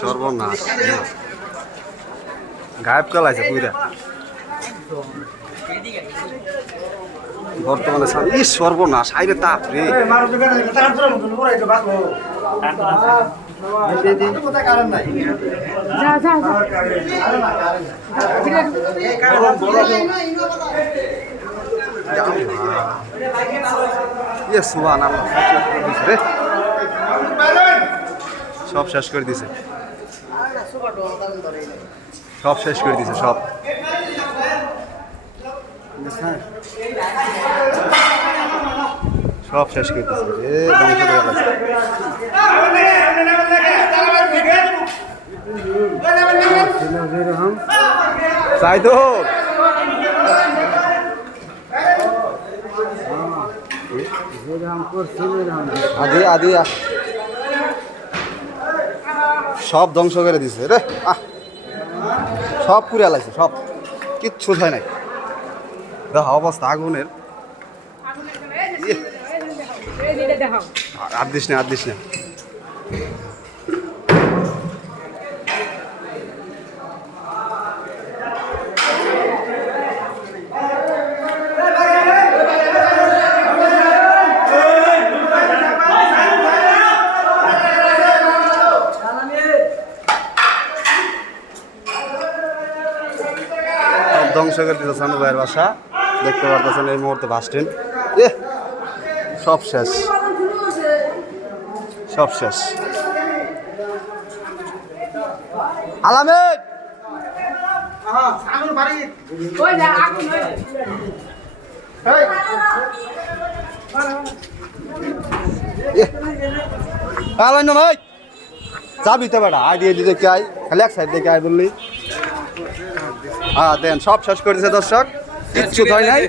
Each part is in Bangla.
সর্বনাশ গায়েব কালাইছে পুরা বর্তমানে সর্বনাশ আইরে তাপ রে সব শেষ করে দিছে সব শেষ করে দিছে সব সব শেষ করে দিছে ধ্বংস করে গেছে তাই তো আদি আদি সব ধ্বংস করে দিছে রে সব পুড়ে লাগছে সব কিচ্ছু হয় নাই দেখো অবস্থা আগুনের আর দিস না ধ্বংস করে দিতে সানু ভাইয়ের বাসা দেখতে পারতেছেন এই মুহূর্তে বাস স্ট্যান্ড সব শেষ সব শেষ আলামেদ ভাই যাবি তো বেটা আইডিয়া দিতে কে আই খালি এক সাইড থেকে আয় বললি হ্যাঁ দেন সব শেষ করে দিছে দর্শক কিচ্ছু হয় নাই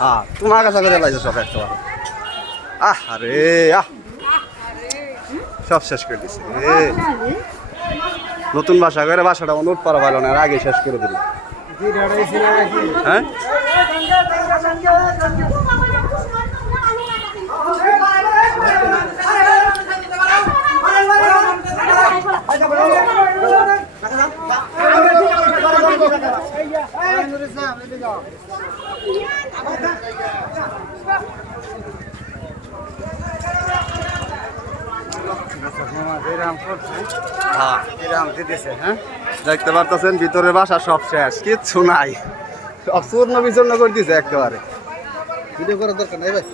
হ্যাঁ তোমার কাছে করে লাগছে সব একটা আরে সব শেষ করে দিছে নতুন বাসা করে বাসাটা অনুরোধ করা ভালো না আগে শেষ করে দিল হ্যাঁ দেখতে পারতেছেন ভিতরে বাসা সব শেষ কিচ্ছু নাই সব চূর্ণ বিচূর্ণ করে দিছে একেবারে ভিডিও করার দরকার নাই ভাই।